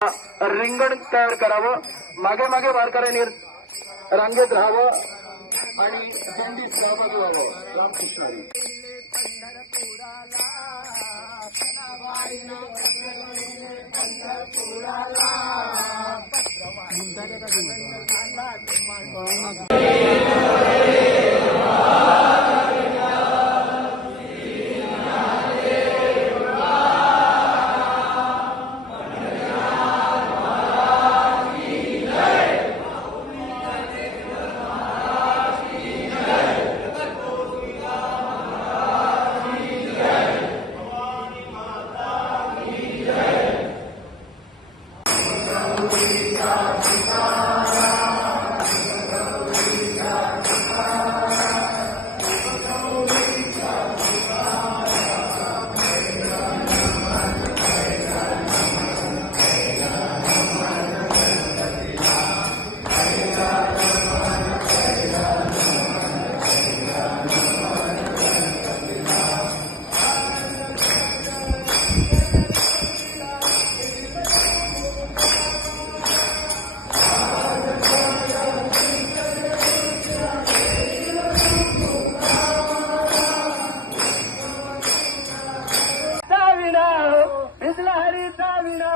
रिंगण तयार करावं, मागे मागे वारकऱ्यांनी रांगेत राहावं आणि दिंडीत सहभागी व्हावं. रामकृष्ण हरी.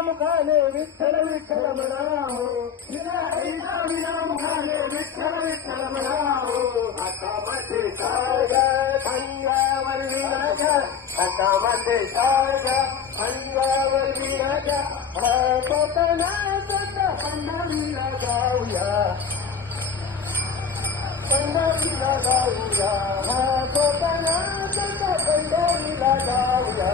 मुखाने विठ्ठल विठ्ठल म्हणावो, हरीचा विना मुखाने विठ्ठल विठ्ठल म्हणावो. हातामध्ये सारग अंगावर विणाच्या, हातामध्ये सारग अंगावर विणाच्या, कोकणात पंढरीला जाऊया, पंढरीला जाऊया, कोकणात पंढरीला जाऊया.